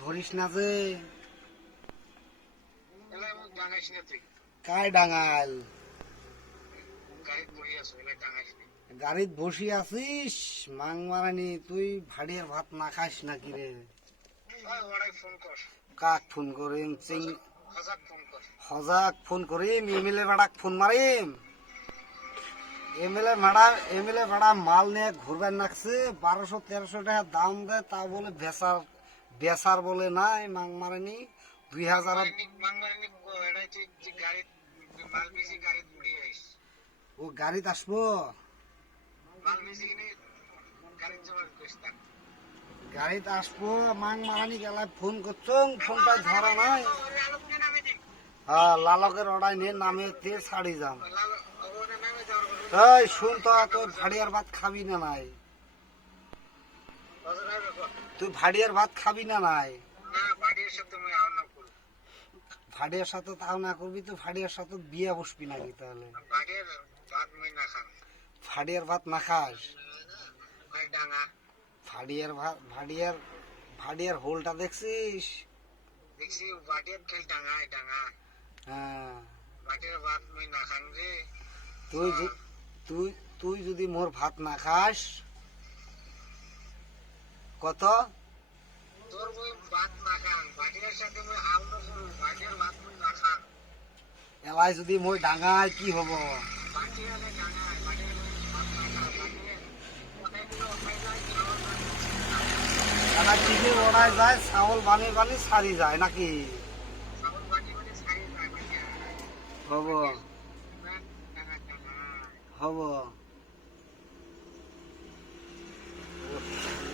ধরিস না যে কায় ডাঙাল গাড়িত বসি আছিস মাং মারানি তুই ভাড়িয়ার ভাত না খাস নাকি রে কাক ফোন করিম হজাক ফোন করিম এমএলএ বেড়াক ফোন মারিম এমএলএ বেড়া মাল নিয়ে ঘুরবার নাকছে 1200-1300 টাকা দাম দেয় তা বলে বেচার বলে নাই মাং মারানি 2000 ও গাড়িতে আসবো গাড়িতে আসবো মাং মারানি গেলায় ফোন করছো ফোনটা ধরা নাই হ্যাঁ লালকের অর্ডার নিয়ে নামে ছাড়ি যান এই শুন তো তুই ভাড়িয়ার ভাত খাবি না নাই তুই ভাড়িয়ার ভাত খাবি না নাই ভাড়িয়ার সাথে তাও না করবি তো ভাড়িয়ার সাথে বিয়ে বসবি নাকি তাহলে ভাড়িয়ার ভাত না খাস ভাড়িয়ার ভাত ভাড়িয়ার হোলটা দেখছিস হ্যাঁ তুই যদি মোর ভাত না খাস কত এলাই যদি মই ডাঙায় কি হব টিভি ওড়ায় যায় চাউল বানি বানি সারি যায় নাকি হব